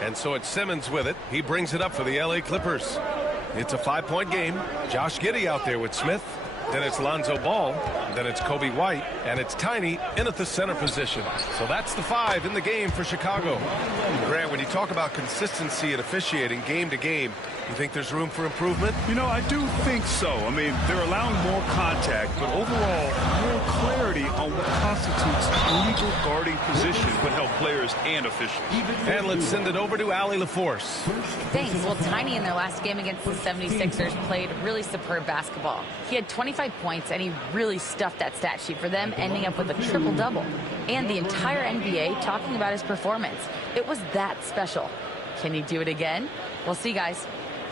And so it's Simmons with it. He brings it up for the LA Clippers. It's a 5-point game. Josh Giddey out there with Smith. Then it's Lonzo Ball. Then it's Kobe White. And it's Tiny in at the center position. So that's the 5 in the game for Chicago. Grant, when you talk about consistency and officiating game to game, you think there's room for improvement? You know, I do think so. I mean, they're allowing more contact, but overall, more clarity on what constitutes legal guarding position would help players and officials. And let's send it over to Allie LaForce. Thanks. Well, Tiny in their last game against the 76ers played really superb basketball. He had 25 points, and he really stuffed that stat sheet for them, ending up with a triple-double. And the entire NBA talking about his performance. It was that special. Can he do it again? We'll see, guys.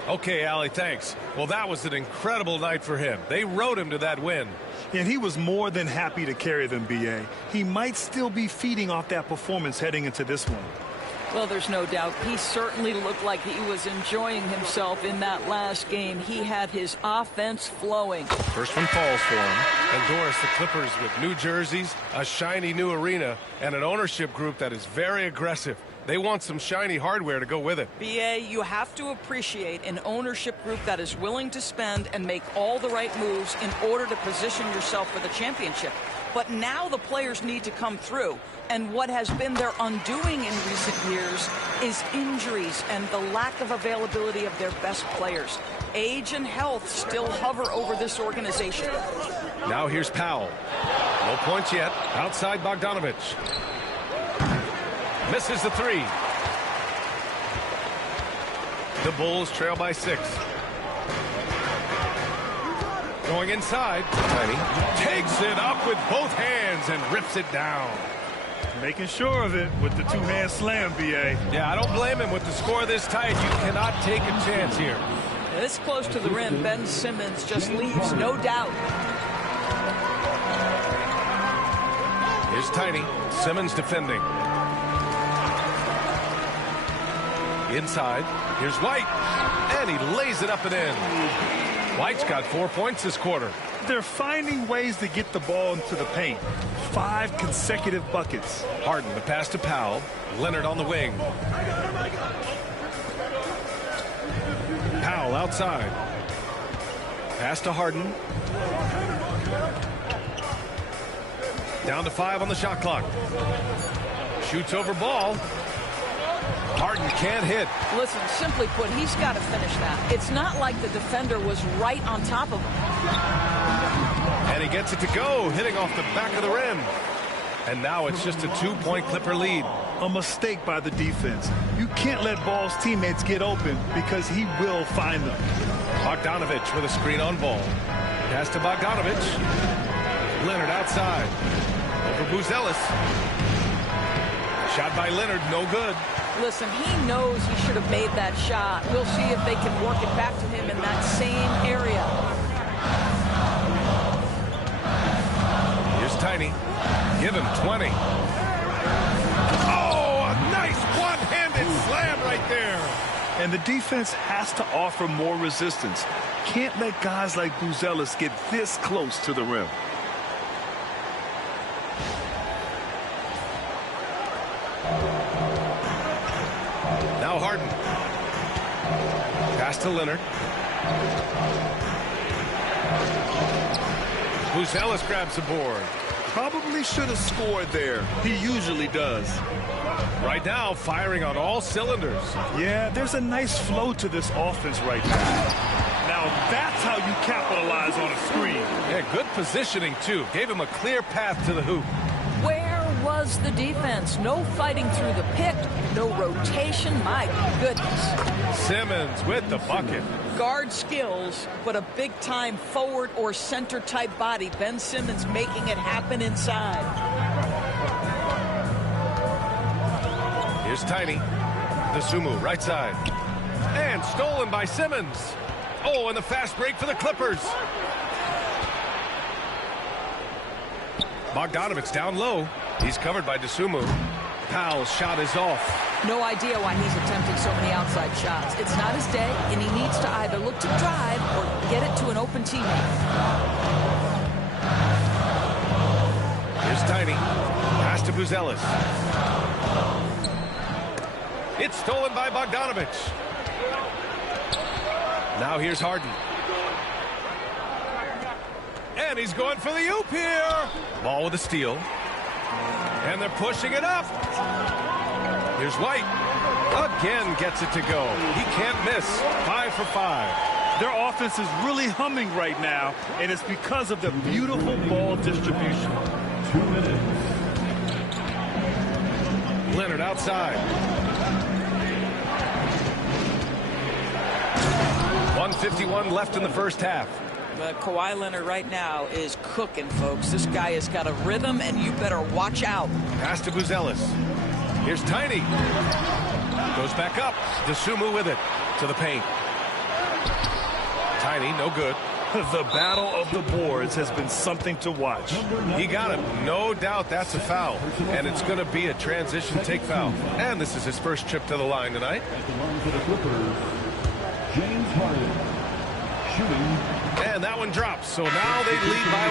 Okay, Allie, thanks. Well, that was an incredible night for him. They rode him to that win. And he was more than happy to carry them, B.A. He might still be feeding off that performance heading into this one. Well, there's no doubt. He certainly looked like he was enjoying himself in that last game. He had his offense flowing. First one falls for him. And Doris, the Clippers with new jerseys, a shiny new arena, and an ownership group that is very aggressive. They want some shiny hardware to go with it. B.A., you have to appreciate an ownership group that is willing to spend and make all the right moves in order to position yourself for the championship. But now the players need to come through. And what has been their undoing in recent years is injuries and the lack of availability of their best players. Age and health still hover over this organization. Now here's Powell. No points yet. Outside Bogdanovich. Misses the 3. The Bulls trail by 6. Going inside. Tiny takes it up with both hands and rips it down. Making sure of it with the two-hand slam, B.A. Yeah, I don't blame him with the score this tight. You cannot take a chance here. This close to the rim, Ben Simmons just leaves no doubt. Here's Tiny. Simmons defending. Inside, here's White, and he lays it up and in. White's got 4 points this quarter. They're finding ways to get the ball into the paint. 5 consecutive buckets. Harden, the pass to Powell. Leonard on the wing. Powell outside. Pass to Harden. Down to 5 on the shot clock. Shoots over ball. Harden can't hit. Listen, simply put, he's got to finish that. It's not like the defender was right on top of him. And he gets it to go, hitting off the back of the rim. And now it's just a 2-point Clipper lead. A mistake by the defense. You can't let Ball's teammates get open because he will find them. Bogdanovich with a screen on Ball. Pass to Bogdanovich. Leonard outside. Over Buzelis. Shot by Leonard, no good. Listen, he knows he should have made that shot. We'll see if they can work it back to him in that same area. Here's Tiny. Give him 20. Oh, a nice one-handed slam right there. And the defense has to offer more resistance. Can't let guys like Buzelis get this close to the rim. Now Harden. Pass to Leonard. Buzelis grabs the board. Probably should have scored there. He usually does. Right now, firing on all cylinders. Yeah, there's a nice flow to this offense right now. Now that's how you capitalize on a screen. Yeah, good positioning, too. Gave him a clear path to the hoop. Where was the defense? No fighting through the pick, no rotation. My goodness. Simmons with the bucket. Guard skills, but a big-time forward or center-type body. Ben Simmons making it happen inside. Here's Tiny. Dosunmu, right side. And stolen by Simmons. Oh, and the fast break for the Clippers. Bogdanovich down low. He's covered by Dosunmu. Powell's shot is off. No idea why he's attempting so many outside shots. It's not his day, and he needs to either look to drive or get it to an open teammate. Here's Tiny. Pass to Buzelis. It's stolen by Bogdanovich. Now here's Harden. And he's going for the oop here. Ball with a steal. And they're pushing it up. Here's White. Again gets it to go. He can't miss. 5 for 5. Their offense is really humming right now, and it's because of the beautiful ball distribution. 2 minutes. Leonard outside. 1:51 left in the first half. But Kawhi Leonard right now is cooking, folks. This guy has got a rhythm, and you better watch out. Pass to Buzelis. Here's Tiny. Goes back up. DeSumo with it to the paint. Tiny, no good. The battle of the boards has been something to watch. He got him. No doubt that's a foul. And it's going to be a transition take foul. And this is his first trip to the line tonight. At the line for the Clippers, James Harden. Shooting. And that one drops. So now they lead by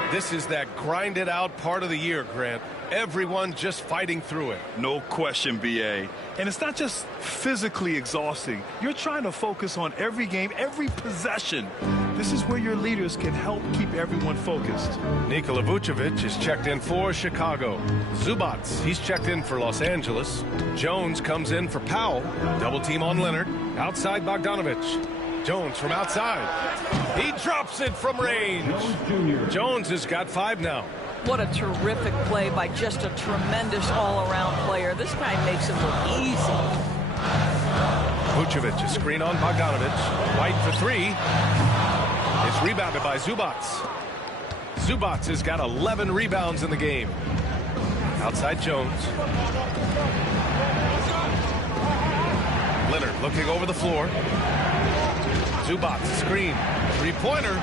1. This is that grinded out part of the year, Grant. Everyone just fighting through it. No question, B.A. And it's not just physically exhausting. You're trying to focus on every game, every possession. This is where your leaders can help keep everyone focused. Nikola Vucevic is checked in for Chicago. Zubac, he's checked in for Los Angeles. Jones comes in for Powell. Double team on Leonard. Outside Bogdanovich. Jones from outside. He drops it from range. Jones has got 5 now. What a terrific play by just a tremendous all-around player. This guy makes it look easy. Vucevic, a screen on Bogdanovich. White for 3. It's rebounded by Zubac. Zubac has got 11 rebounds in the game. Outside Jones. Leonard looking over the floor. Zubac, screen. 3-pointer.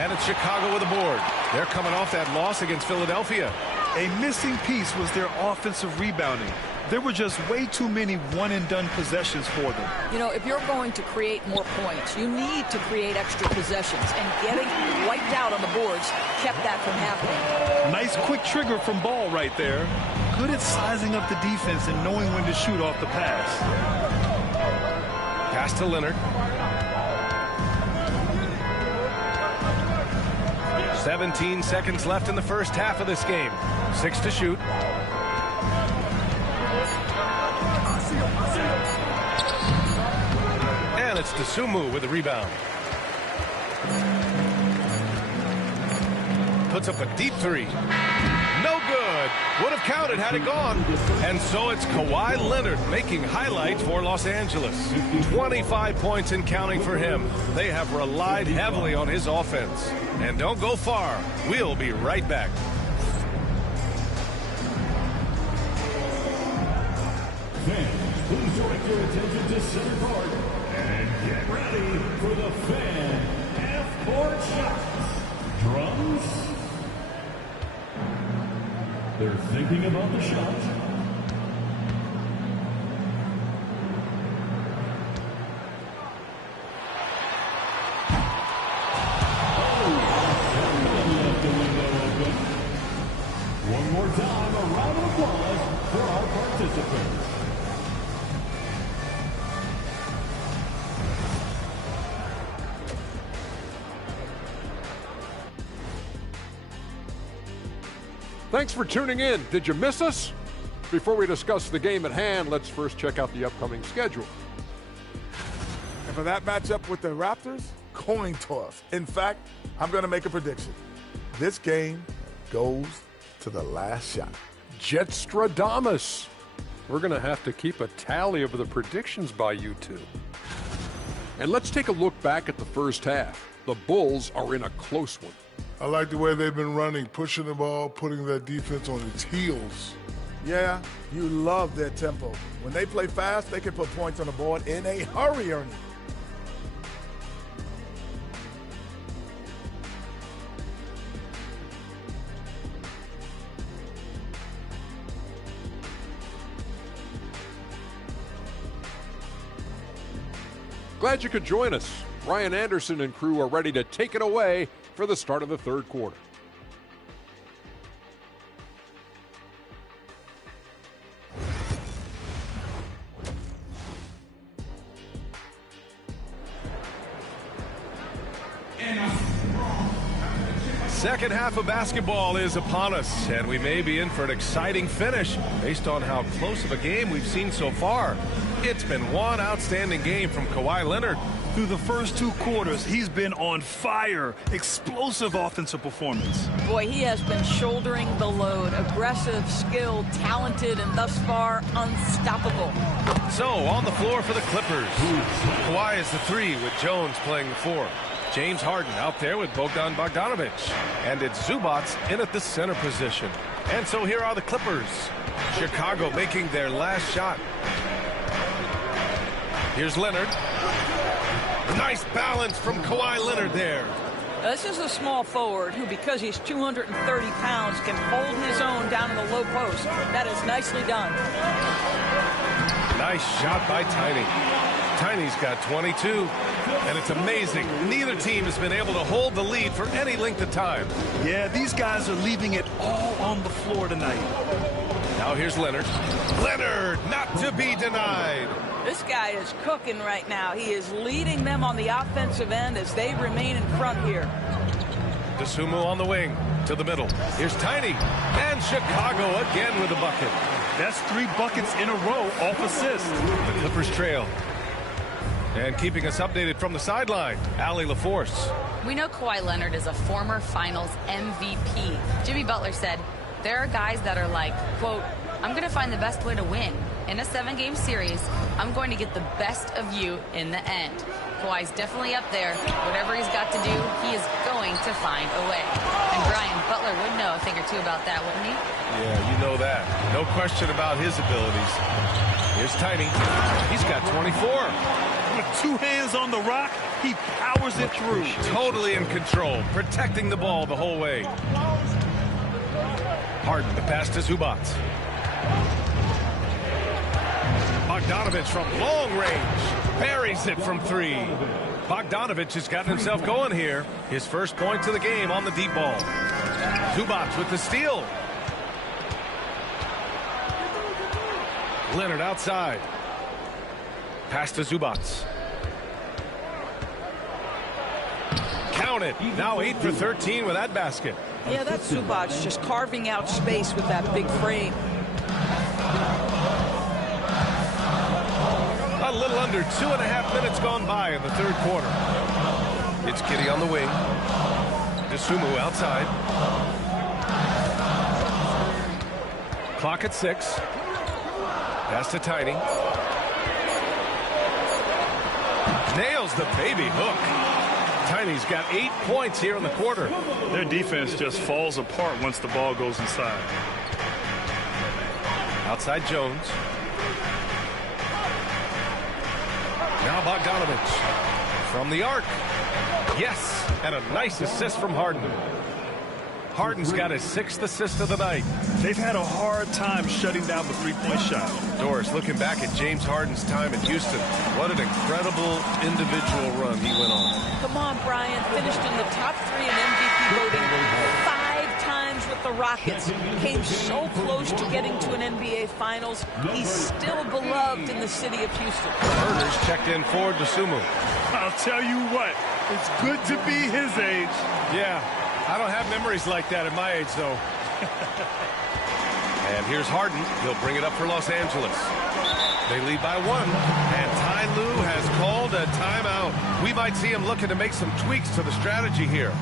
And it's Chicago with a board. They're coming off that loss against Philadelphia. A missing piece was their offensive rebounding. There were just way too many one-and-done possessions for them. You know, if you're going to create more points, you need to create extra possessions. And getting wiped out on the boards kept that from happening. Nice quick trigger from Ball right there. Good at sizing up the defense and knowing when to shoot off the pass. Pass to Leonard. 17 seconds left in the first half of this game. 6 to shoot. And it's DeSumo with the rebound. Puts up a deep 3. No good. Would have counted had it gone. And so it's Kawhi Leonard making highlights for Los Angeles. 25 points and counting for him. They have relied heavily on his offense. And don't go far. We'll be right back. Fans, please direct your attention to center court and get ready for the fan half-court shots. Drums. They're thinking about the shot. One more time, a round of applause for our participants. Thanks for tuning in. Did you miss us? Before we discuss the game at hand, let's first check out the upcoming schedule. And for that matchup with the Raptors, coin toss. In fact, I'm going to make a prediction. This game goes to the last shot. Jetstradamus. We're going to have to keep a tally of the predictions by you two. And let's take a look back at the first half. The Bulls are in a close one. I like the way they've been running, pushing the ball, putting their defense on its heels. Yeah, you love their tempo. When they play fast, they can put points on the board in a hurry, Ernie. Glad you could join us. Ryan Anderson and crew are ready to take it away for the start of the third quarter. half of basketball is upon us, and we may be in for an exciting finish based on how close of a game we've seen so far. It's been one outstanding game from Kawhi Leonard. Through the first 2 quarters, he's been on fire. Explosive offensive performance. Boy, he has been shouldering the load. Aggressive, skilled, talented, and thus far unstoppable. So, on the floor for the Clippers. Kawhi is the 3 with Jones playing the 4. James Harden out there with Bogdan Bogdanović. And it's Zubac in at the center position. And so here are the Clippers. Chicago making their last shot. Here's Leonard. Nice balance from Kawhi Leonard there. This is a small forward who, because he's 230 pounds, can hold his own down in the low post. That is nicely done. Nice shot by Tiny. Tiny's got 22. And it's amazing. Neither team has been able to hold the lead for any length of time. Yeah, these guys are leaving it all on the floor tonight. Now here's Leonard. Leonard, not to be denied. This guy is cooking right now. He is leading them on the offensive end as they remain in front here. DeSumo on the wing to the middle. Here's Tiny. And Chicago again with a bucket. That's 3 buckets in a row off assist. The Clippers trail. And keeping us updated from the sideline, Allie LaForce. We know Kawhi Leonard is a former Finals MVP. Jimmy Butler said, there are guys that are like, quote, I'm going to find the best way to win. In a 7-game series, I'm going to get the best of you in the end. Kawhi's definitely up there. Whatever he's got to do, he is going to find a way. And Brian, Butler would know a thing or two about that, wouldn't he? Yeah, you know that. No question about his abilities. Here's Tiny. He's got 24. With 2 hands on the rock, he powers it through. Totally in control, protecting the ball the whole way. Harden, the pass to Zubac. Bogdanović from long range. Buries it from 3. Bogdanović has gotten himself going here. His first points of the game on the deep ball. Zubac with the steal. Leonard outside. Pass to Zubac. Count it. Now 8 for 13 with that basket. Yeah, that's Zubac just carving out space with that big frame. A little under 2.5 minutes gone by in the third quarter. It's Giddey on the wing. DeSumo outside. Clock at 6. Pass to Tiny. Nails the baby hook. Tiny's got 8 points here in the quarter. Their defense just falls apart once the ball goes inside. Outside Jones. Now Bogdanović from the arc. Yes, and a nice assist from Harden. Harden's got his 6th assist of the night. They've had a hard time shutting down the 3-point shot. Doris, looking back at James Harden's time in Houston, what an incredible individual run he went on. Come on, Brian. Finished in the top 3 in MVP voting 5 times with the Rockets. Came so close to getting to an NBA Finals. He's still beloved in the city of Houston. Herders checked in for DeSumo. I'll tell you what, it's good to be his age. Yeah, I don't have memories like that at my age, though. And here's Harden. He'll bring it up for Los Angeles. They lead by 1. And Ty Lue has called a timeout. We might see him looking to make some tweaks to the strategy here.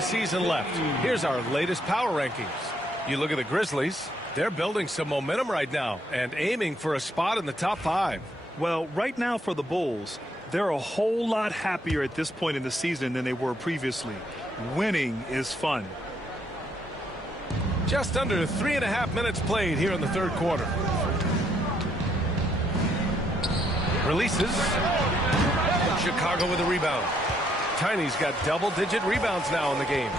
Season left. Here's our latest power rankings. You look at the Grizzlies, they're building some momentum right now and aiming for a spot in the top 5. Well, right now for the Bulls, they're a whole lot happier at this point in the season than they were previously. Winning is fun. Just under 3.5 minutes played here in the third quarter. Releases. Chicago with a rebound. Tiny's got double-digit rebounds now in the game.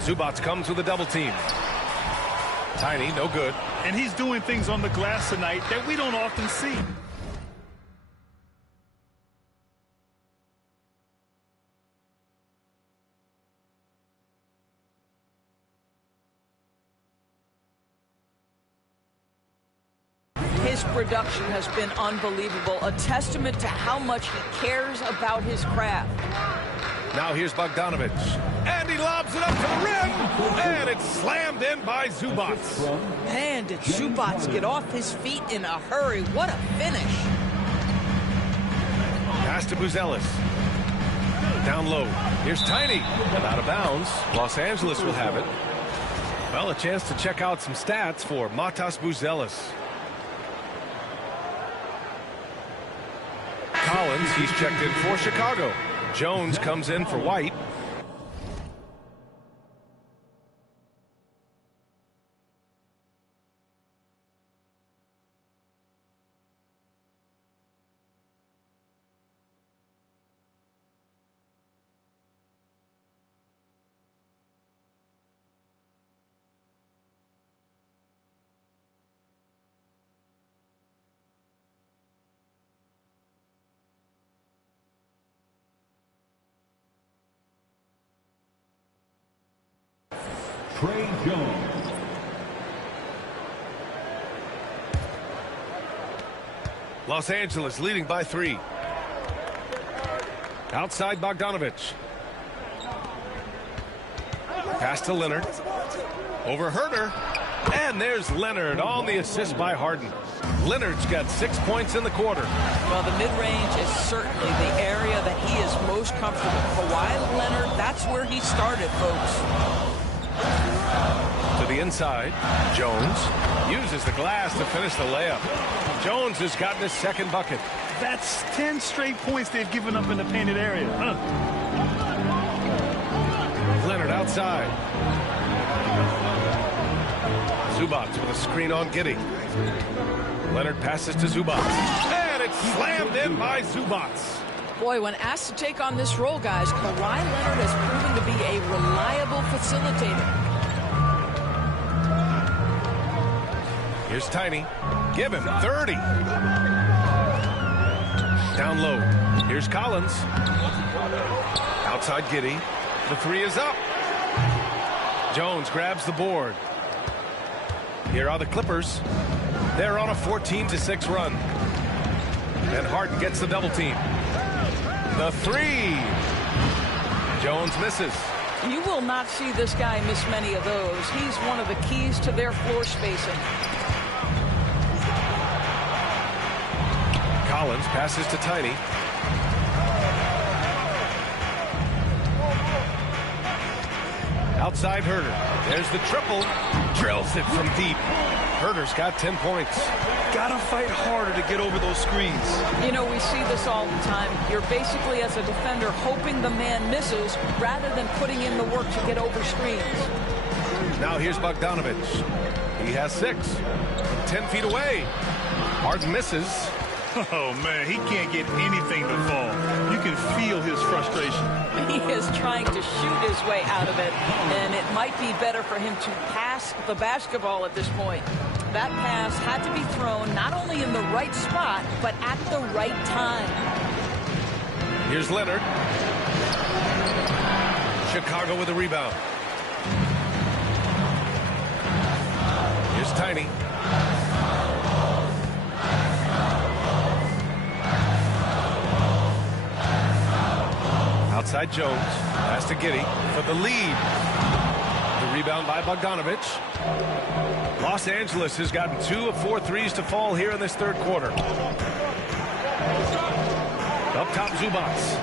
Zubats comes with a double team. Tiny, no good. And he's doing things on the glass tonight that we don't often see. His production has been unbelievable, a testament to how much he cares about his craft. Now here's Bogdanovich. And he lobs it up to the rim. And it's slammed in by Zubats. Man, did Zubats get off his feet in a hurry. What a finish. Pass to Buzelis. Down low. Here's Tiny. And out of bounds. Los Angeles will have it. Well, a chance to check out some stats for Matas Buzelis. Collins, he's checked in for Chicago. Jones comes in for White. Trey Jones. Los Angeles leading by 3. Outside Bogdanovich. Pass to Leonard. Over Herter. And there's Leonard on the assist by Harden. Leonard's got 6 points in the quarter. Well, the mid-range is certainly the area that he is most comfortable. Kawhi Leonard, that's where he started, folks. To the inside, Jones uses the glass to finish the layup. Jones has gotten his second bucket. That's 10 straight points they've given up in the painted area. Leonard outside. Zubats with a screen on Giddey. Leonard passes to Zubats. And it's slammed in by Zubats. Boy, when asked to take on this role, guys, Kawhi Leonard has proven to be a reliable facilitator. Here's Tiny. Give him 30. Down low. Here's Collins. Outside Giddey. The 3 is up. Jones grabs the board. Here are the Clippers. They're on a 14-6 run. And Harden gets the double team. The 3. Jones misses. You will not see this guy miss many of those. He's one of the keys to their floor spacing. Collins passes to Tiny. Outside Herter. There's the triple. Drills it from deep. Herter's got 10 points. Gotta fight harder to get over those screens. You know, we see this all the time. You're basically, as a defender, hoping the man misses rather than putting in the work to get over screens. Now here's Bogdanovich. He has 6. 10 feet away. Harden misses. Oh, man, he can't get anything to fall. You can feel his frustration. He is trying to shoot his way out of it, and it might be better for him to pass the basketball at this point. That pass had to be thrown not only in the right spot, but at the right time. Here's Leonard. Chicago with a rebound. Here's Tiny. Outside Jones. Pass to Giddey for the lead. The rebound by Bogdanovich. Los Angeles has gotten 2 of 4 threes to fall here in this third quarter. Up top, Zubats.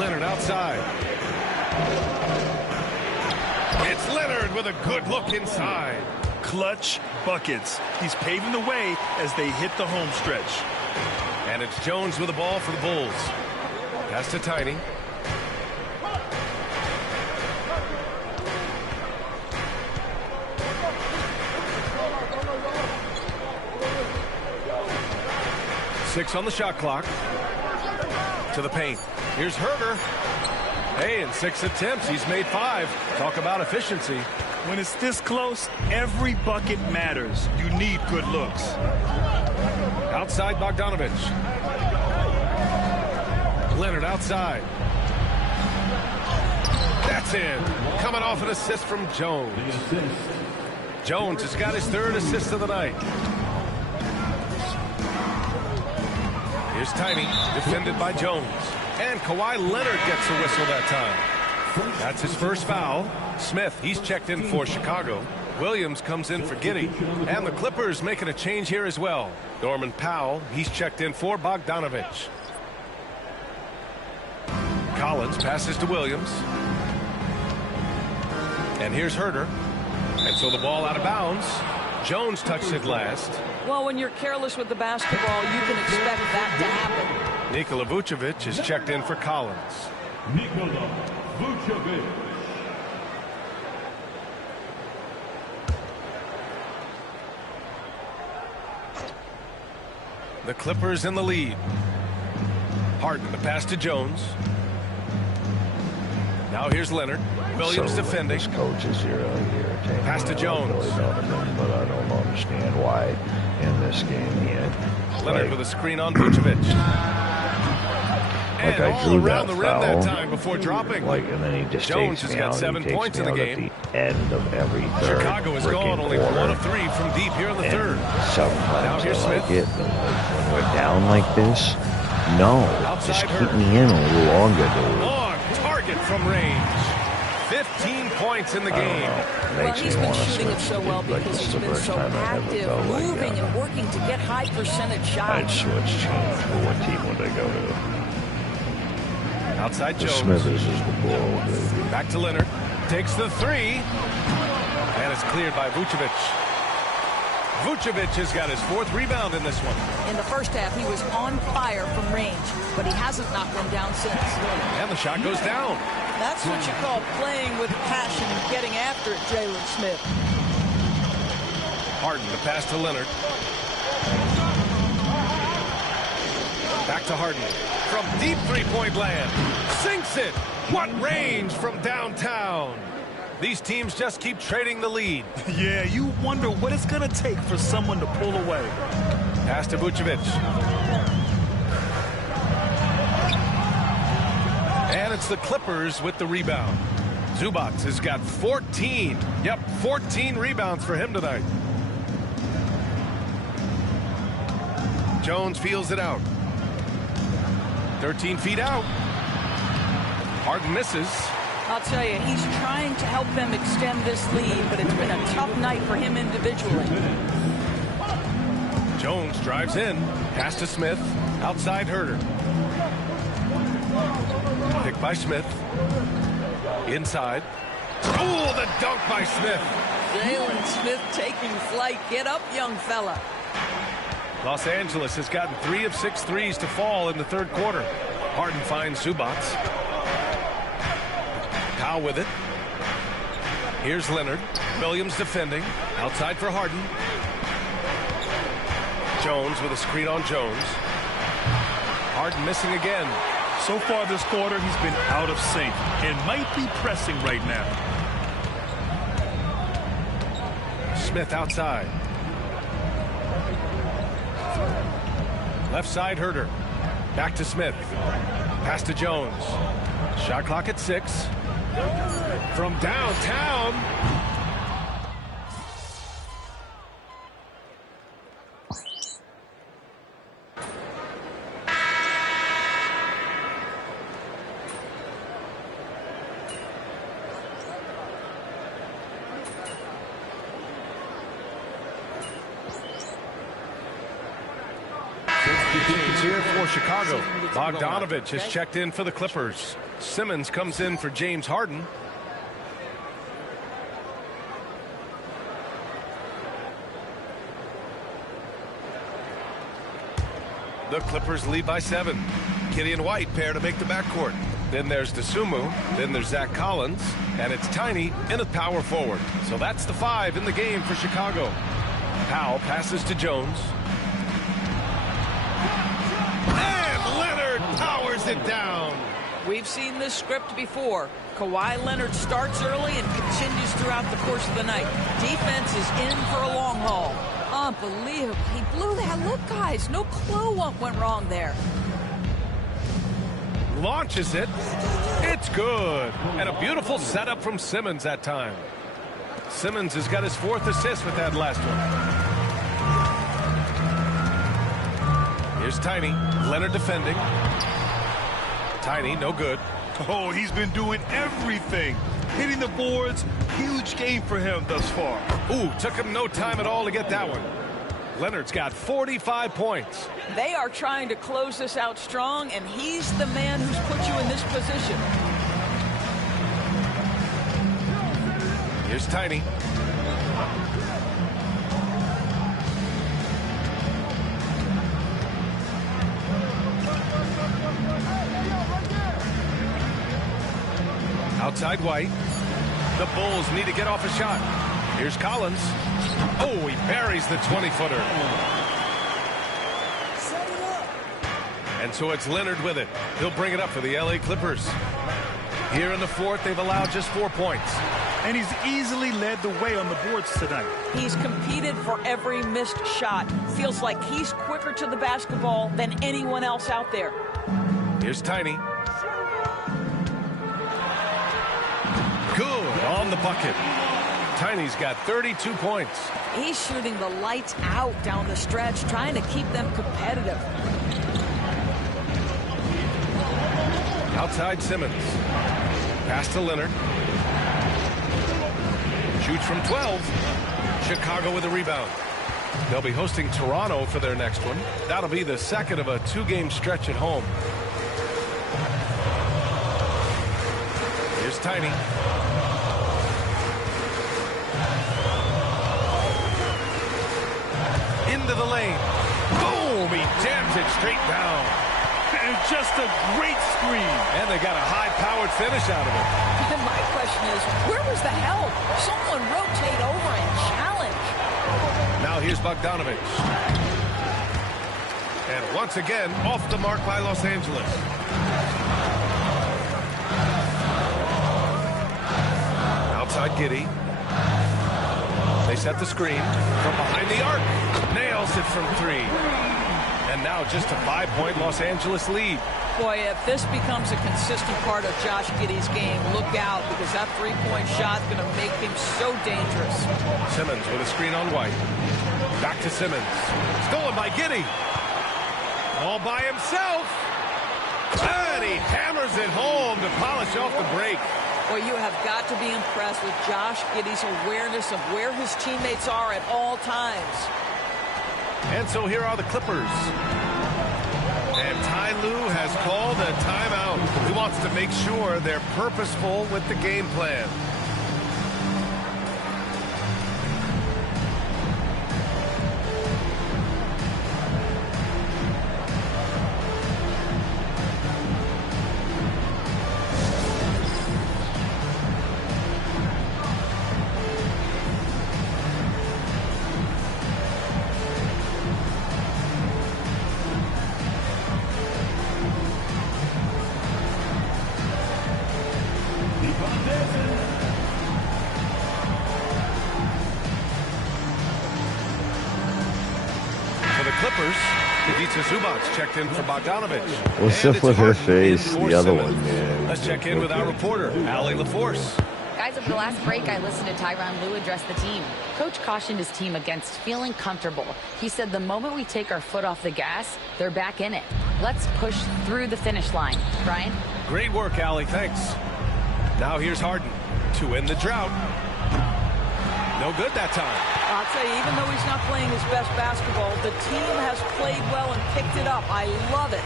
Leonard outside. It's Leonard with a good look inside. Clutch buckets. He's paving the way as they hit the home stretch. And it's Jones with the ball for the Bulls. Pass to Tiny. 6 on the shot clock. To the paint. Here's Herder. Hey, in 6 attempts, he's made 5. Talk about efficiency. When it's this close, every bucket matters. You need good looks. Outside Bogdanovich. Leonard outside. That's in. Coming off an assist from Jones. Jones has got his 3rd assist of the night. Here's Tiny, defended by Jones. And Kawhi Leonard gets a whistle that time. That's his first foul. Smith, he's checked in for Chicago. Williams comes in for Giddey. And the Clippers making a change here as well. Norman Powell, he's checked in for Bogdanovich. Collins passes to Williams. And here's Herder. And so the ball out of bounds. Jones touched it last. Well, when you're careless with the basketball, you can expect that to happen. Nikola Vucevic is checked in for Collins. Nikola Vucevic. The Clippers in the lead. Harden, the pass to Jones. Now here's Leonard. Williams defending. This coach is irritating. Pass to Jones. I really don't, but I don't understand why in this game yet. Leonard with a screen on Vucevic. And I all drew around that the rim foul, that time before dropping. and then he just Jones takes has me got out. 7 He takes points me in the out game. At the end of every third. Chicago is gone only 1 of 3 from deep here in the third. Sometimes Now here's I like Smith. it, but when we're down like this, no, just Outside keep Herder. me in a little longer, dude. Long target from range. 15 points in the game. Well, he's been shooting it so well because he's been so active, moving and working to get high percentage I'd shots. switch teams, but what team would they go to? Outside The Jones. Smithers is the ball, dude. Back to Leonard. Takes the 3. And it's cleared by Vucevic. Vucevic has got his 4th rebound in this one. In the first half, he was on fire from range, but he hasn't knocked one down since. And the shot goes down. That's what you call playing with passion and getting after it, Jalen Smith. Harden, the pass to Leonard. Back to Harden. From deep 3-point land. Sinks it. What range from downtown. These teams just keep trading the lead. Yeah, you wonder what it's going to take for someone to pull away. Pass to Vucevic. And it's the Clippers with the rebound. Zubac has got 14. Yep, 14 rebounds for him tonight. Jones feels it out. 13 feet out. Harden misses. I'll tell you, he's trying to help them extend this lead, but it's been a tough night for him individually. Jones drives in. Pass to Smith. Outside Herder. Pick by Smith. Inside. Oh, the dunk by Smith. Jalen Smith taking flight. Get up, young fella. Los Angeles has gotten 3 of 6 threes to fall in the third quarter. Harden finds Zubac. Powell with it. Here's Leonard. Williams defending. Outside for Harden. Jones with a screen on Jones. Harden missing again. So far this quarter, he's been out of sync and might be pressing right now. Smith outside. Left side Herder. Back to Smith. Pass to Jones. Shot clock at 6. From downtown. Here for Chicago. Bogdanovich has checked in for the Clippers. Simmons comes in for James Harden. The Clippers lead by 7. Giddey and White pair to make the backcourt. Then there's DeSumo. Then there's Zach Collins. And it's Tiny in a power forward. So that's the 5 in the game for Chicago. Powell passes to Jones. lays it down. We've seen this script before. Kawhi Leonard starts early and continues throughout the course of the night. Defense is in for a long haul. Unbelievable. He blew that. Look, guys, no clue what went wrong there. Launches it. It's good. And a beautiful setup from Simmons that time. Simmons has got his 4th assist with that last one. Here's Tiny. Leonard defending. Tiny, no good. Oh, he's been doing everything. Hitting the boards. Huge game for him thus far. Ooh, took him no time at all to get that one. Leonard's got 45 points. They are trying to close this out strong, and he's the man who's put you in this position. Here's Tiny. Outside White. The Bulls need to get off a shot. Here's Collins. Oh, he buries the 20-footer. And so it's Leonard with it. He'll bring it up for the LA Clippers. Here in the 4th, they've allowed just 4 points. And he's easily led the way on the boards tonight. He's competed for every missed shot. Feels like he's quicker to the basketball than anyone else out there. Here's Tiny. Good on the bucket. Tiny's got 32 points. He's shooting the lights out down the stretch, trying to keep them competitive. Outside Simmons. Pass to Leonard. Shoots from 12. Chicago with a rebound. They'll be hosting Toronto for their next one. That'll be the second of a 2-game stretch at home. Here's Tiny. Into the lane. Boom! He jams it straight down. And just a great screen. And they got a high-powered finish out of it. And my question is, where was the help? Someone rotate over and challenge. Now here's Bogdanovich. And once again, off the mark by Los Angeles. Outside Giddey. They set the screen from behind the arc. Nails it from 3. And now just a 5-point Los Angeles lead. Boy, if this becomes a consistent part of Josh Giddey's game, look out, because that 3-point shot's going to make him so dangerous. Simmons with a screen on White. Back to Simmons. Stolen by Giddey. All by himself. And he hammers it home to polish off the break. Well, you have got to be impressed with Josh Giddey's awareness of where his teammates are at all times. And so here are the Clippers. And Ty Lue has called a timeout. He wants to make sure they're purposeful with the game plan. Clippers, Ivica Zubac checked in for Bogdanovich. What's up with her face? The other one, man. Let's check in with our reporter, Allie LaForce. Guys, over the last break, I listened to Tyronn Lue address the team. Coach cautioned his team against feeling comfortable. He said the moment we take our foot off the gas, they're back in it. Let's push through the finish line. Brian? Great work, Allie. Thanks. Now here's Harden to end the drought. No good that time. I'll tell you, even though he's not playing his best basketball, the team has played well and picked it up. I love it.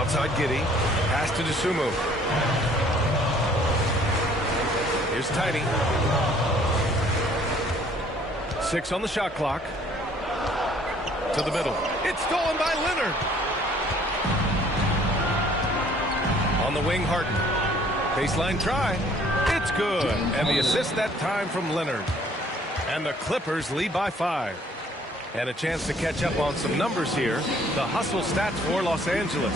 Outside Giddey. Pass to DeSumo. Here's Tiny. 6 on the shot clock. To the middle. It's stolen by Leonard. On the wing, Harden. Baseline try. It's good. And the assist that time from Leonard. And the Clippers lead by 5. And a chance to catch up on some numbers here. The hustle stats for Los Angeles.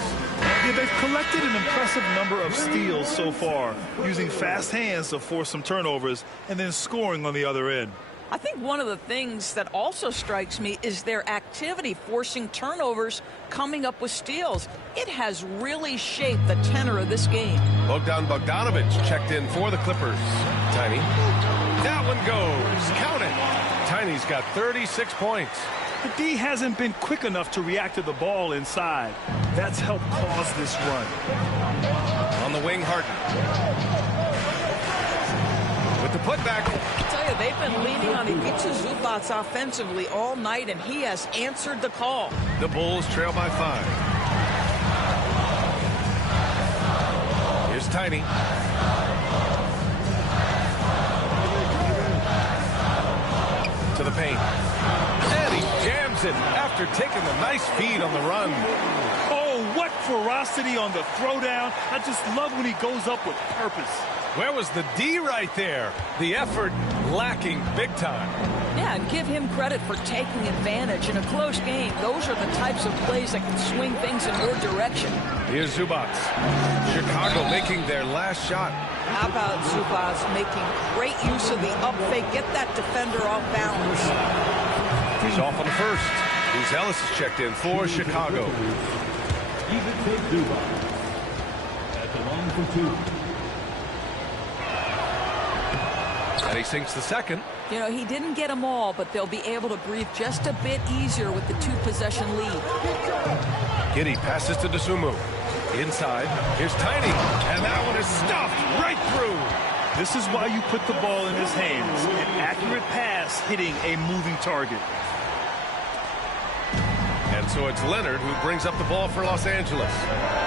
Yeah, they've collected an impressive number of steals so far, using fast hands to force some turnovers and then scoring on the other end. I think one of the things that also strikes me is their activity forcing turnovers, coming up with steals. It has really shaped the tenor of this game. Bogdanovich checked in for the Clippers. Tiny. That one goes. Count it. Tiny's got 36 points. The D hasn't been quick enough to react to the ball inside. That's helped cause this run. On the wing, Harden. With the putback. I tell you, they've been leaning on Ivica Zubac offensively all night, and he has answered the call. The Bulls trail by 5. Here's Tiny. To the paint. And he jams it after taking the nice feed on the run. Oh, what ferocity on the throwdown. I just love when he goes up with purpose. Where was the D right there? The effort lacking big time. Yeah, and give him credit for taking advantage in a close game. Those are the types of plays that can swing things in your direction. Here's Zubac. Chicago making their last shot. How about Zubac making great use of the up fake, get that defender off balance. He's off on the first. Who's Ellis is checked in for Chicago. Even Zubac at the line for 2. And he sinks the second. You know, he didn't get them all, but they'll be able to breathe just a bit easier with the 2-possession lead. Giddey passes to Dosunmu. Inside, here's Tiny, and that one is stuffed right through. This is why you put the ball in his hands. An accurate pass hitting a moving target. And so it's Leonard who brings up the ball for Los Angeles.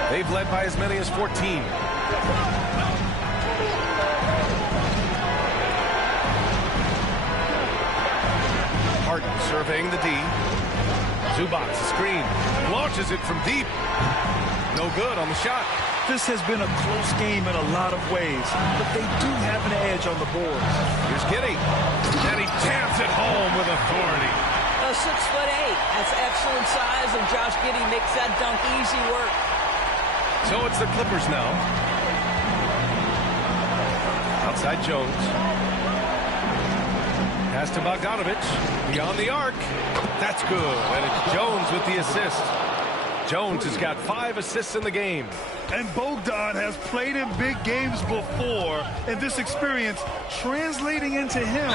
They've led by as many as 14. Harden surveying the D. Zubac screen. Launches it from deep. No good on the shot. This has been a close game in a lot of ways, but they do have an edge on the boards. Here's Giddey. And he jams it home with authority. A 6'8". That's excellent size, and Josh Giddey makes that dunk easy work. So it's the Clippers now. Outside Jones. Pass to Bogdanovich. Beyond the arc. That's good. And it's Jones with the assist. Jones has got 5 assists in the game. And Bogdan has played in big games before, and this experience translating into him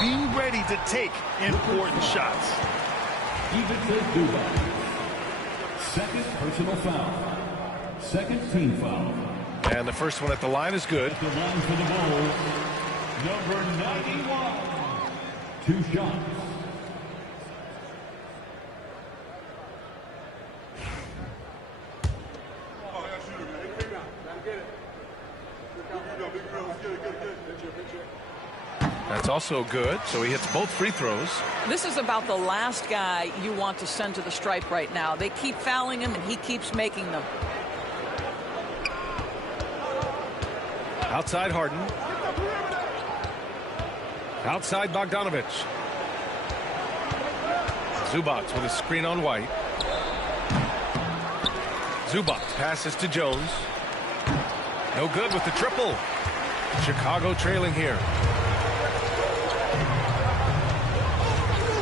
being ready to take important shots. Even Zubac. Second personal foul. Second team foul. And the first one at the line is good. At the line for the Bulls, number 91. 2 shots. That's also good, so he hits both free throws. This is about the last guy you want to send to the stripe right now. They keep fouling him, and he keeps making them. Outside Harden. Outside Bogdanovich. Zubac with a screen on White. Zubac passes to Jones. No good with the triple. Chicago trailing here.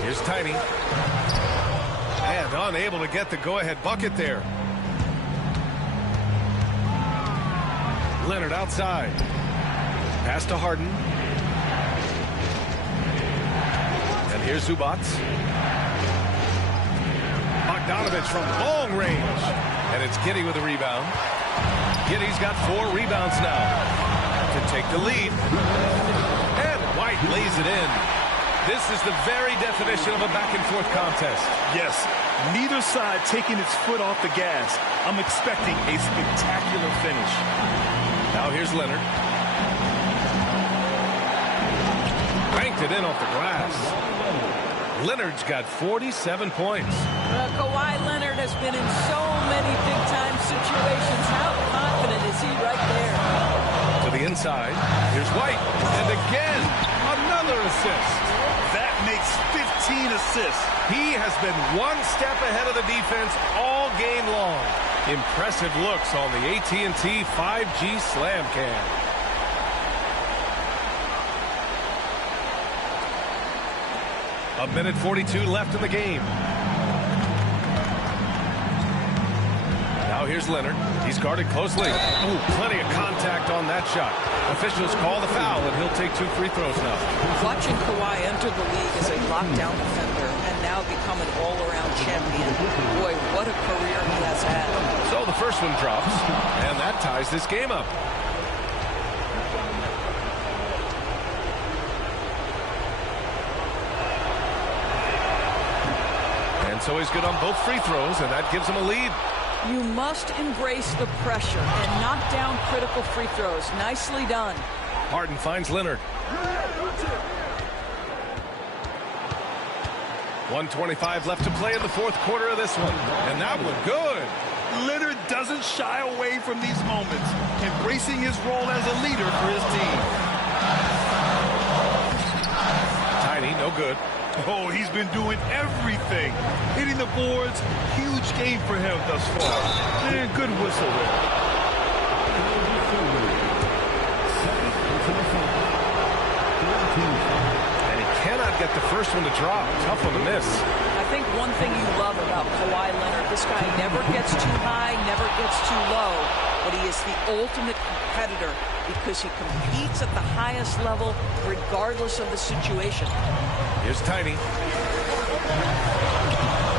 Here's Tiny. And unable to get the go-ahead bucket there. Leonard outside. Pass to Harden. And here's Zubac. Bogdanovich from long range. And it's Giddey with a rebound. Giddey's got 4 rebounds now to take the lead. And White lays it in. This is the very definition of a back-and-forth contest. Yes, neither side taking its foot off the gas. I'm expecting a spectacular finish. Now here's Leonard. Banked it in off the glass. Leonard's got 47 points. Kawhi Leonard has been in so many big-time situations. How confident is he right there? To the inside. Here's White. And again, another assist. That makes 15 assists. He has been one step ahead of the defense all game long. Impressive looks on the AT&T 5G Slam Cam. A minute 42 left in the game. Now here's Leonard. He's guarded closely. Ooh, plenty of contact on that shot. Officials call the foul, and he'll take 2 free throws now. Watching Kawhi enter the league as a lockdown defender and now become an all-around champion. Boy, what a career he has had. So the first one drops, and that ties this game up. And so he's good on both free throws, and that gives him a lead. You must embrace the pressure and knock down critical free throws. Nicely done. Harden finds Leonard. 1:25 left to play in the fourth quarter of this one. And that one good. Leonard doesn't shy away from these moments, embracing his role as a leader for his team. Tiny, no good. Oh, he's been doing everything. Hitting the boards, huge game for him thus far. And good whistle there. And he cannot get the first one to drop. Tough one to miss. I think one thing you love about Kawhi Leonard, this guy never gets too high, never gets too low, but he is the ultimate competitor because he competes at the highest level regardless of the situation. Here's Tiny.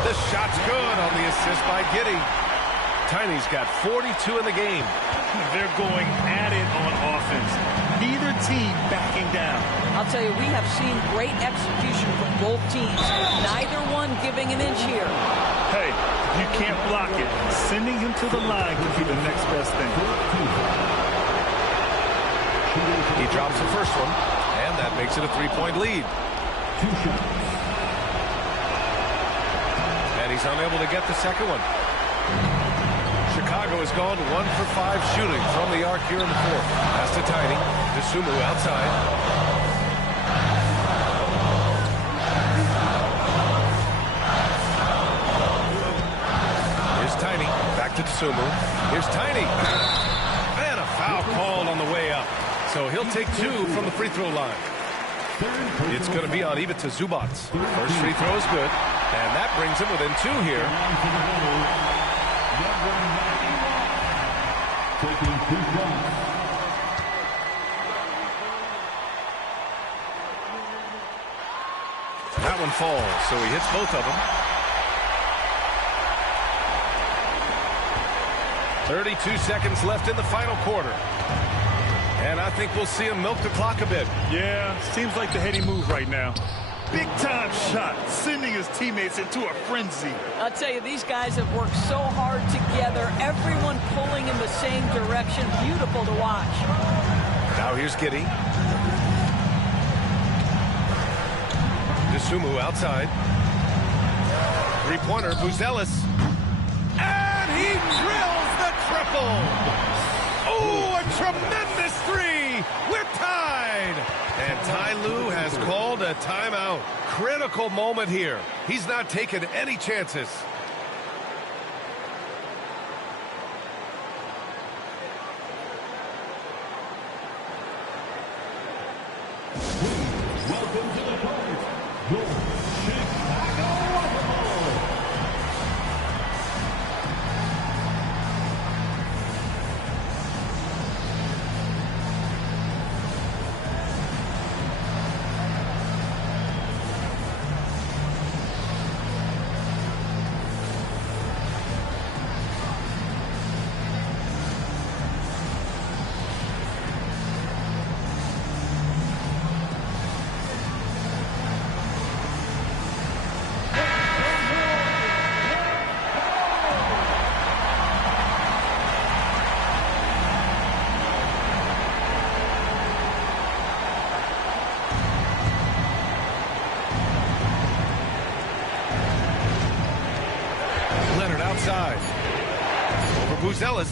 The shot's good on the assist by Giddey. Tiny's got 42 in the game. They're going at it on offense. Neither team backing down. I'll tell you, we have seen great execution from both teams. Neither one giving an inch here. Hey, you can't block it. Sending him to the line could be the next best thing. He drops the first one, and that makes it a 3-point lead. And he's unable to get the second one. Chicago has gone 1 for 5 shooting from the arc here in the fourth. Pass to Tiny. DeSumo outside. Here's Tiny. Back to DeSumo. Here's Tiny. And a foul called on the way up. So he'll take 2 from the free throw line. It's going to be on Ivica Zubac. First free throw is good. And that brings him within 2 here. That one falls, so he hits both of them. 32 seconds left in the final quarter. And I think we'll see him milk the clock a bit. Yeah, seems like the heady move right now. Big-time shot, sending his teammates into a frenzy. I'll tell you, these guys have worked so hard together. Everyone pulling in the same direction. Beautiful to watch. Now here's Giddey. DeSumo outside. Three-pointer, Buzelis. And he drills the triple. Oh, a tremendous three. We're tied. And Ty Lue has called a timeout. Critical moment here. He's not taking any chances. Welcome to the court, your Chicago Bulls. Outside. Over Buzelis.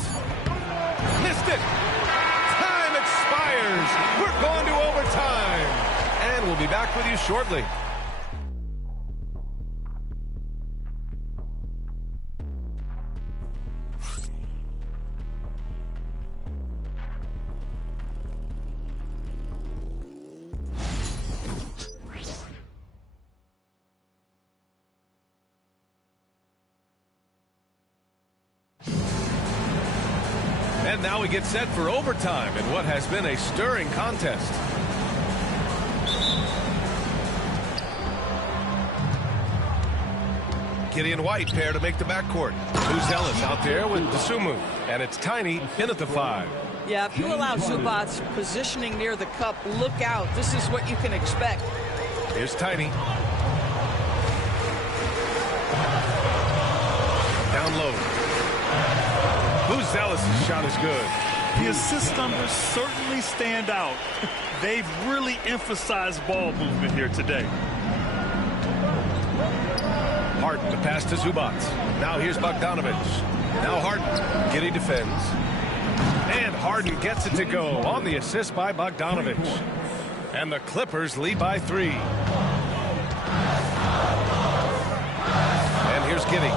Missed it. Time expires. We're going to overtime. And we'll be back with you shortly. And now we get set for overtime in what has been a stirring contest. Giddey and White pair to make the backcourt. Ellis out there with Dosunmu. And it's Tiny in at the 5. Yeah, if you allow Zubac's positioning near the cup, look out. This is what you can expect. Here's Tiny. Down low. Ellis' shot is good. The assist numbers certainly stand out. They've really emphasized ball movement here today. Harden, the pass to Zubac. Now here's Bogdanovic. Now Harden. Giddey defends. And Harden gets it to go on the assist by Bogdanovic. And the Clippers lead by 3. And here's Giddey.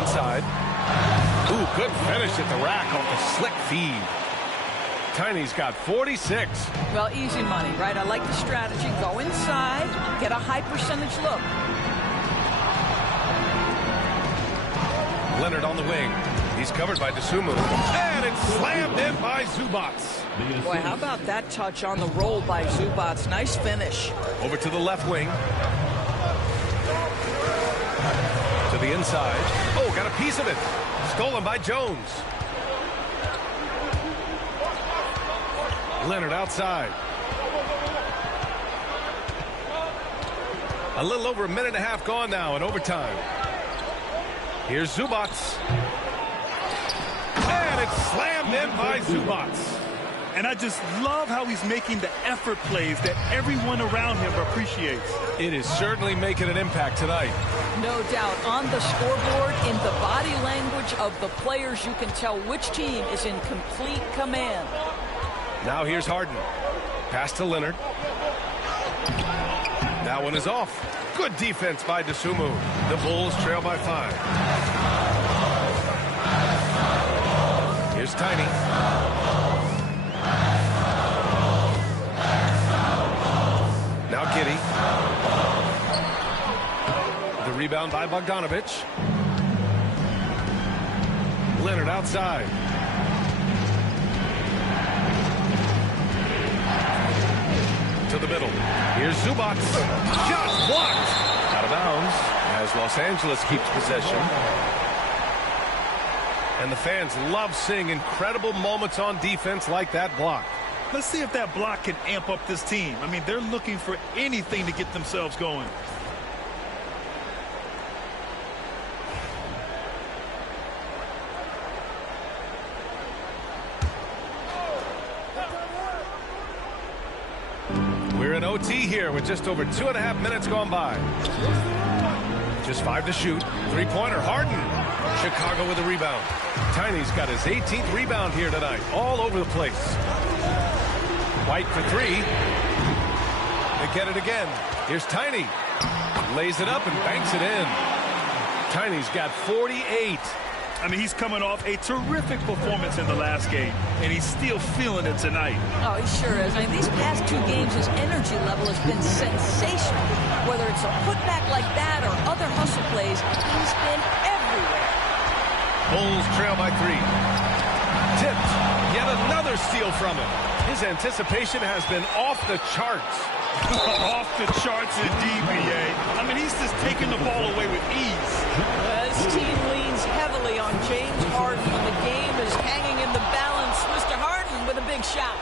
Inside. Ooh, good finish at the rack off the slick feed. Tiny's got 46. Well, easy money, right? I like the strategy. Go inside, get a high percentage look. Leonard on the wing. He's covered by Dosunmu. And it's slammed in by Zubac. Boy, how about that touch on the roll by Zubac? Nice finish. Over to the left wing. To the inside. Oh, got a piece of it. Stolen by Jones. Leonard outside. A little over a minute and a half gone now in overtime. Here's Zubac. And it's slammed in by Zubac. And I just love how he's making the effort plays that everyone around him appreciates. It is certainly making an impact tonight. No doubt. On the scoreboard, in the body language of the players, you can tell which team is in complete command. Now here's Harden. Pass to Leonard. That one is off. Good defense by Dosunmu. The Bulls trail by 5. Here's Tiny. Now Giddey. The rebound by Bogdanovic. Leonard outside. To the middle. Here's Zubac. Shot blocked. Out of bounds as Los Angeles keeps possession. And the fans love seeing incredible moments on defense like that block. Let's see if that block can amp up this team. I mean, they're looking for anything to get themselves going. We're in OT here with just over 2.5 minutes gone by. Just 5 to shoot. Three-pointer, Harden. Chicago with a rebound. Tiny's got his 18th rebound here tonight. All over the place. White for 3. They get it again. Here's Tiny. Lays it up and banks it in. Tiny's got 48. I mean, he's coming off a terrific performance in the last game, and he's still feeling it tonight. Oh, he sure is. I mean, these past 2 games, his energy level has been sensational. Whether it's a putback like that or other hustle plays, he's been everywhere. Bulls trail by 3. Tipped. Yet another steal from him. His anticipation has been off the charts. Off the charts indeed, BA. I mean, he's just taking the ball away with ease. His team leans heavily on James Harden when the game is hanging in the balance. Mr. Harden with a big shot.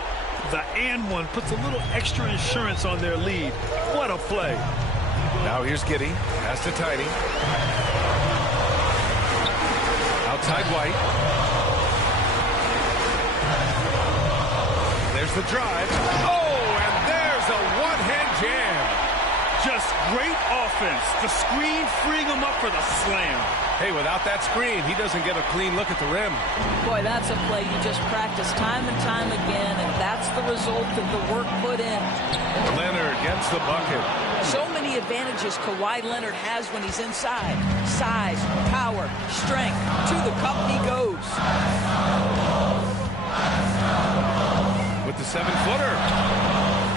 The and one puts a little extra insurance on their lead. What a play. Now here's Giddey. Pass to Tiny. Outside White. There's the drive. Oh, and there's a one-hand jam. Just great offense. The screen freeing him up for the slam. Hey, without that screen, he doesn't get a clean look at the rim. Boy, that's a play you just practice time and time again, and that's the result of the work put in. Leonard gets the bucket. So many advantages Kawhi Leonard has when he's inside. Size, power, strength. To the cup he goes. With the 7-footer.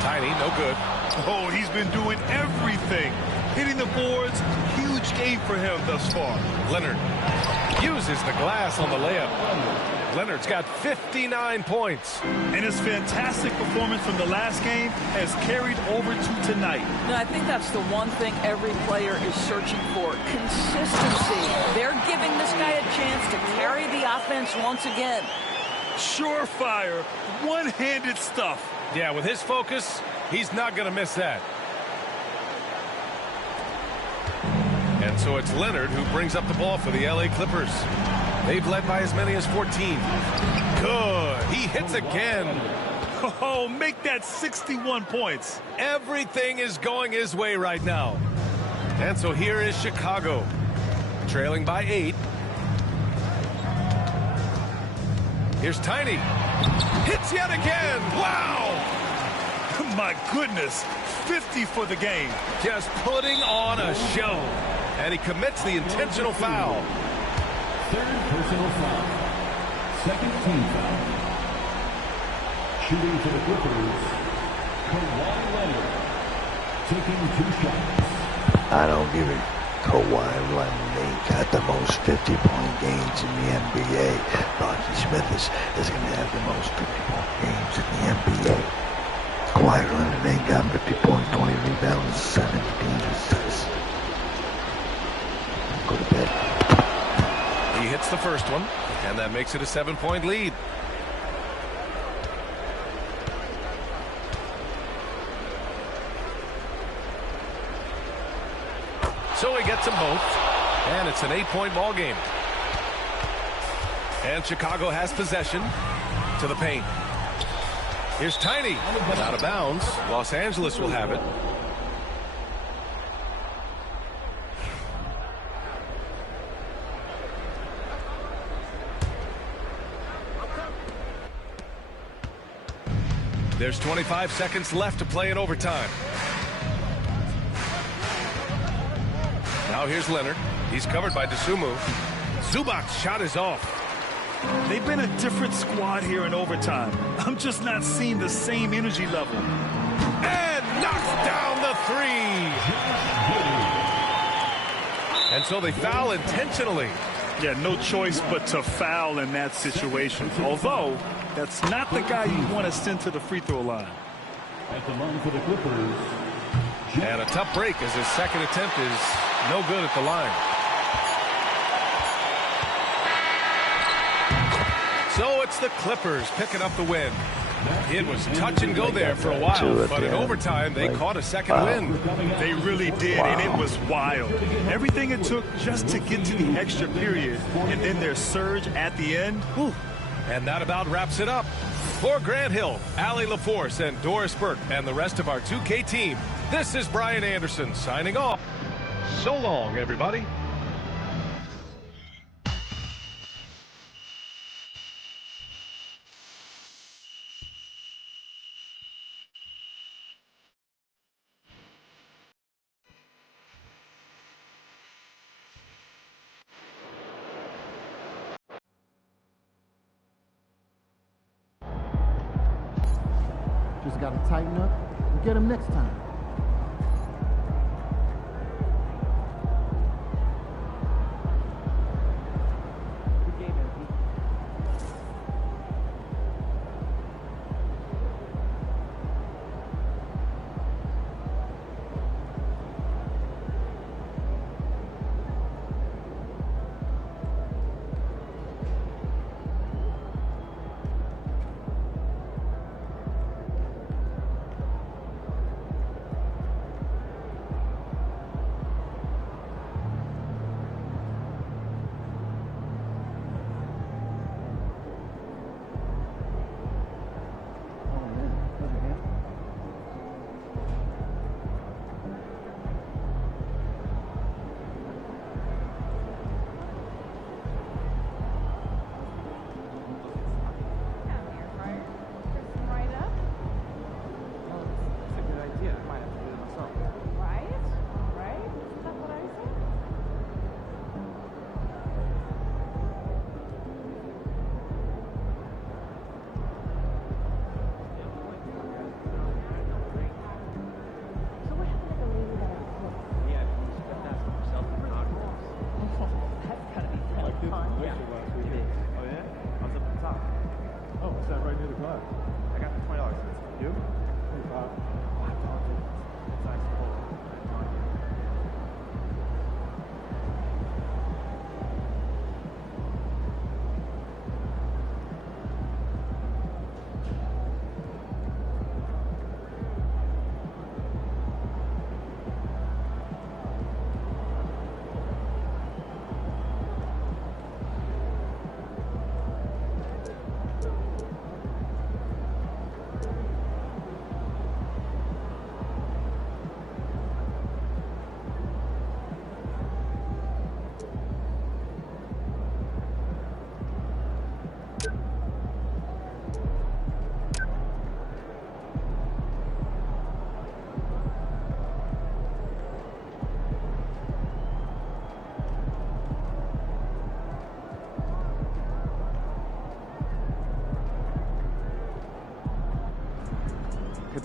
Tiny, no good. Oh, he's been doing everything. Hitting the boards, huge game for him thus far. Leonard uses the glass on the layup. Leonard's got 59 points. And his fantastic performance from the last game has carried over to tonight. And I think that's the one thing every player is searching for, consistency. They're giving this guy a chance to carry the offense once again. Surefire, one-handed stuff. Yeah, with his focus, he's not going to miss that. And so it's Leonard who brings up the ball for the LA Clippers. They've led by as many as 14. Good. He hits again. Oh, make that 61 points. Everything is going his way right now. And so here is Chicago, trailing by 8. Here's Tiny. Hits yet again. Wow. My goodness. 50 for the game. Just putting on a show. And he commits the intentional foul. Third personal foul. Second team foul. Shooting for the Clippers, Kawhi Leonard. Taking 2 shots. I don't give it. Kawhi Leonard ain't got the most 50-point games in the NBA. Rocky Smithers is going to have the most 50-point games in the NBA. Kawhi Leonard ain't got 50 points, 20 rebounds, 17 assists. Go to bed. He hits the first one, and that makes it a 7-point lead. So he gets them both, and it's an 8-point ball game. And Chicago has possession to the paint. Here's Tiny, and out of bounds. Los Angeles will have it. There's 25 seconds left to play in overtime. Now here's Leonard. He's covered by Dosunmu. Zubac's shot is off. They've been a different squad here in overtime. I'm just not seeing the same energy level. And knocks down the 3. And so they foul intentionally. Yeah, no choice but to foul in that situation. Although, that's not the guy you want to send to the free throw line. At the line for the Clippers. And a tough break as his second attempt is no good at the line. So it's the Clippers picking up the win. It was touch and go there for a while, but in overtime they caught a second win. They really did, and it was wild. Everything it took just to get to the extra period, and then their surge at the end. Whew. And that about wraps it up. For Grant Hill, Allie LaForce, and Doris Burke, and the rest of our 2K team, this is Brian Anderson signing off. So long, everybody. Just got to tighten up and get them next time.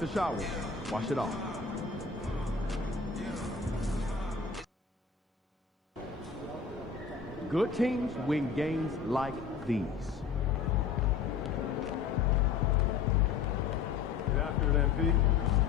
It's a shower. Wash it off. Good teams win games like these. Get after it, MP.